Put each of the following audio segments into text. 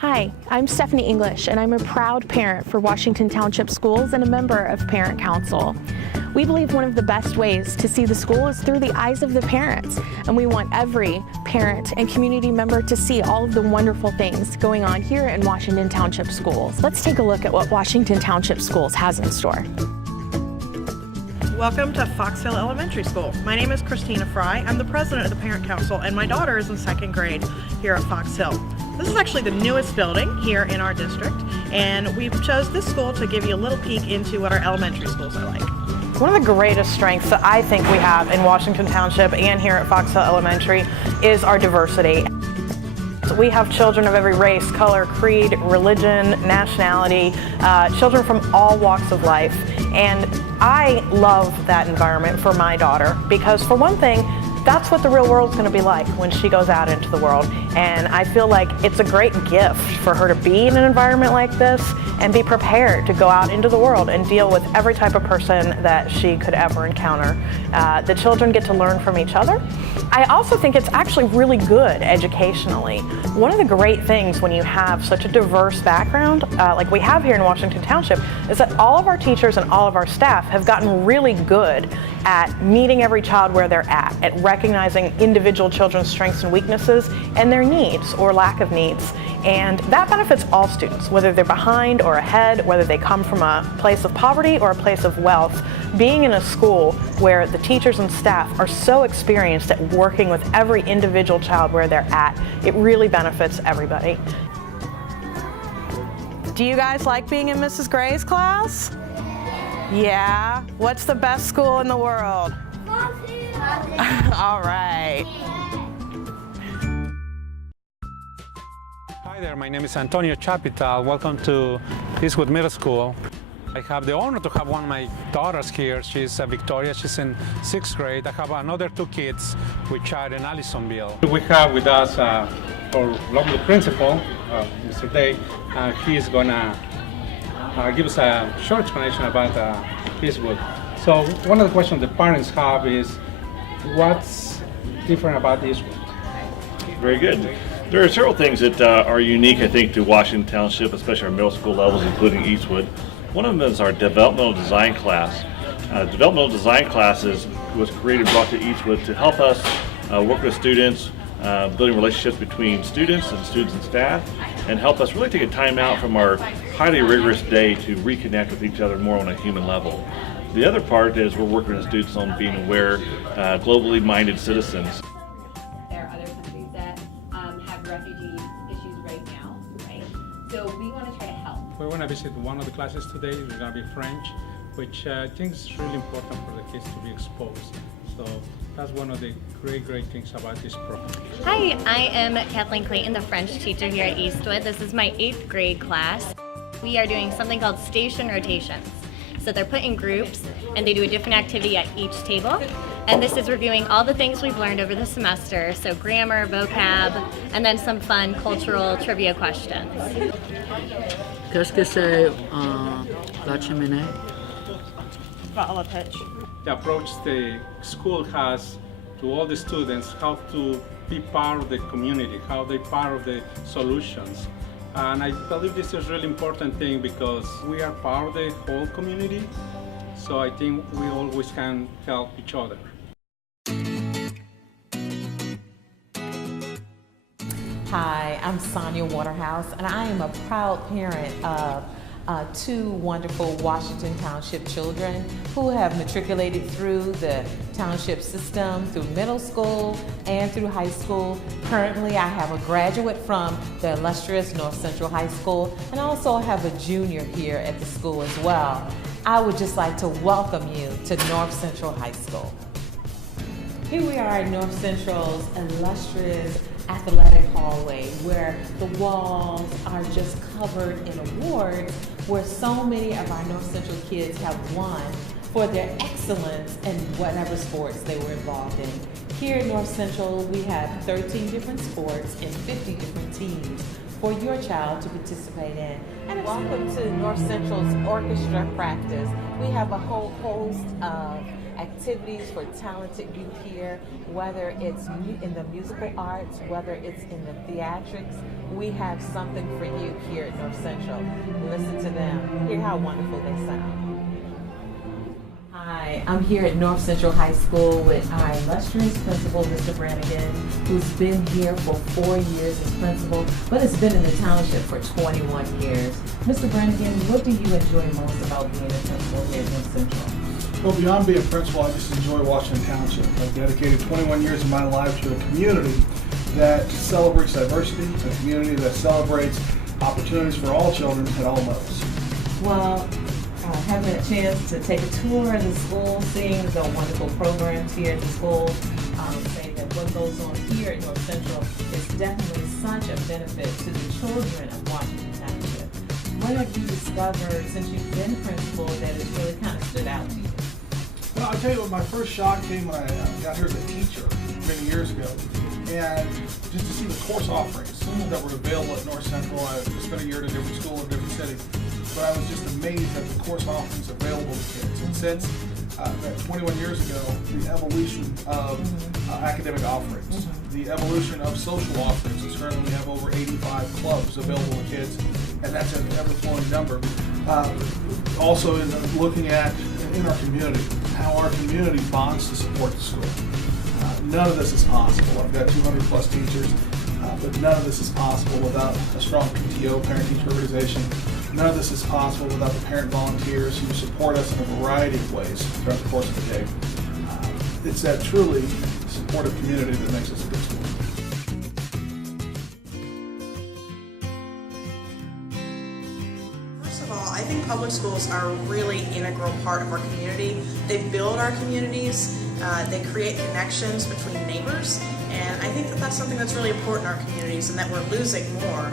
Hi, I'm Stephanie English, and I'm a proud parent for Washington Township Schools and a member of Parent Council. We believe one of the best ways to see the school is through the eyes of the parents, and we want every parent and community member to see all of the wonderful things going on here in Washington Township Schools. Let's take a look at what Washington Township Schools has in store. Welcome to Fox Hill Elementary School. My name is Christina Fry. I'm the president of the Parent Council, and my daughter is in second grade here at Fox Hill. This is actually the newest building here in our district, and we chose this school to give you a little peek into what our elementary schools are like. One of the greatest strengths that I think we have in Washington Township and here at Fox Hill Elementary is our diversity. We have children of every race, color, creed, religion, nationality, children from all walks of life. And I love that environment for my daughter because, for one thing, that's what the real world's going to be like when she goes out into the world. And I feel like it's a great gift for her to be in an environment like this and be prepared to go out into the world and deal with every type of person that she could ever encounter. The children get to learn from each other. I also think it's actually really good educationally. One of the great things when you have such a diverse background, like we have here in Washington Township, is that all of our teachers and all of our staff have gotten really good at meeting every child where they're at recognizing individual children's strengths and weaknesses and their needs or lack of needs. And that benefits all students, whether they're behind or ahead, whether they come from a place of poverty or a place of wealth. Being in a school where the teachers and staff are so experienced at working with every individual child where they're at, it really benefits everybody. Do you guys like being in Mrs. Gray's class? Yeah? What's the best school in the world? All right. Hi there, my name is Antonio Chapital. Welcome to Eastwood Middle School. I have the honor to have one of my daughters here. She's Victoria, she's in 6th grade. I have another 2 kids which are in Allisonville. We have with us our lovely principal, Mr. Day. He's gonna give us a short explanation about Eastwood. So one of the questions the parents have is, what's different about Eastwood? Very good. There are several things that are unique, I think, to Washington Township, especially our middle school levels, including Eastwood. One of them is our developmental design class. Developmental design classes was created, brought to Eastwood to help us work with students, building relationships between students and staff, and help us really take a time out from our highly rigorous day to reconnect with each other more on a human level. The other part is we're working with students on being aware, globally minded citizens. There are other countries that have refugee issues right now, right? So we want to try to help. We want to visit one of the classes today. It's going to be French, which I think is really important for the kids to be exposed. So that's one of the great things about this program. Hi, I am Kathleen Clayton, the French teacher here at Eastwood. This is my 8th grade class. We are doing something called station rotations. So they're put in groups and they do a different activity at each table. And this is reviewing all the things we've learned over the semester. So grammar, vocab, and then some fun cultural trivia questions. Qu'est-ce que c'est la cheminée? Follow pitch. The approach the school has to all the students, how to be part of the community, how they part of the solutions. And I believe this is a really important thing because we are part of the whole community, so I think we always can help each other. Hi, I'm Sonia Waterhouse, and I am a proud parent of 2 wonderful Washington Township children who have matriculated through the township system, through middle school and through high school. Currently, I have a graduate from the illustrious North Central High School, and also I have a junior here at the school as well. I would just like to welcome you to North Central High School. Here we are at North Central's illustrious athletic hallway where the walls are just covered in awards where so many of our North Central kids have won for their excellence in whatever sports they were involved in. Here at North Central, we have 13 different sports and 50 different teams for your child to participate in. And welcome to North Central's orchestra practice. We have a whole host of activities for talented youth here, whether it's in the musical arts, whether it's in the theatrics. We have something for you here at North Central. Listen to them. Hear how wonderful they sound. Hi, I'm here at North Central High School with our illustrious principal, Mr. Brannigan, who's been here for 4 years as principal, but has been in the township for 21 years. Mr. Brannigan, what do you enjoy most about being a principal here at North Central? Well, beyond being a principal, I just enjoy Washington Township. I've dedicated 21 years of my life to a community that celebrates diversity, a community that celebrates opportunities for all children at all levels. Well, having a chance to take a tour of the school, seeing the wonderful programs here at the school, say that what goes on here at North Central is definitely such a benefit to the children of Washington Township. What have you discovered since you've been principal that has really kind of stood out to you? Well, I'll tell you what, my first shock came when I got here as a teacher many years ago. And just to see the course offerings that were available at North Central. I spent a year at a different school in a different city. But I was just amazed at the course offerings available to kids. And since 21 years ago, the evolution of academic offerings, the evolution of social offerings, is currently we have over 85 clubs available to kids, and that's an ever-flowing number. Also, in looking at in our community, how our community bonds to support the school. None of this is possible. I've got 200 plus teachers, but none of this is possible without a strong PTO, parent-teacher organization. None of this is possible without the parent volunteers who support us in a variety of ways throughout the course of the day. It's that truly supportive community that makes us a good school. First of all, I think public schools are a really integral part of our community. They build our communities, they create connections between neighbors, and I think that that's something that's really important in our communities and that we're losing more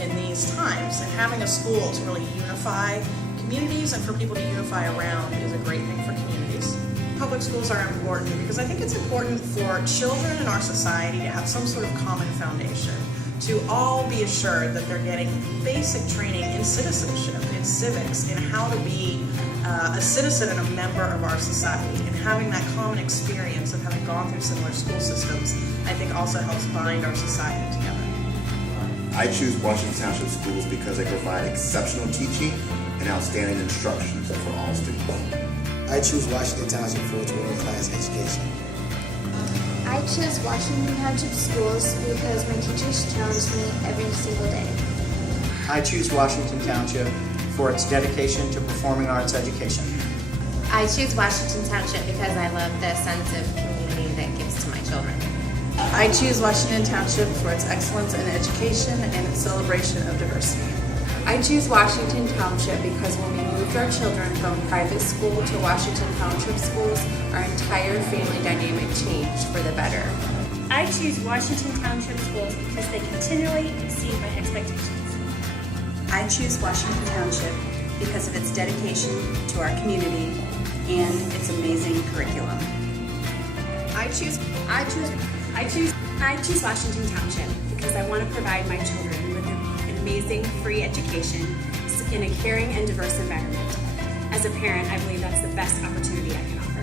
in these times. And having a school to really unify communities and for people to unify around is a great thing for communities. Public schools are important because I think it's important for children in our society to have some sort of common foundation, to all be assured that they're getting basic training in citizenship, in civics, in how to be a citizen and a member of our society. And having that common experience of having gone through similar school systems, I think also helps bind our society together. I choose Washington Township Schools because they provide exceptional teaching and outstanding instruction for all students. I choose Washington Township for its world-class education. I chose Washington Township Schools because my teachers challenge me every single day. I choose Washington Township for its dedication to performing arts education. I choose Washington Township because I love the sense of community that it gives to my children. I choose Washington Township for its excellence in education and its celebration of diversity. I choose Washington Township because when we moved our children from private school to Washington Township schools, our entire family dynamic changed for the better. I choose Washington Township schools because they continually exceed my expectations. I choose Washington Township because of its dedication to our community and its amazing curriculum. I choose Washington Township because I want to provide my children with an amazing free education in a caring and diverse environment. As a parent, I believe that's the best opportunity I can offer.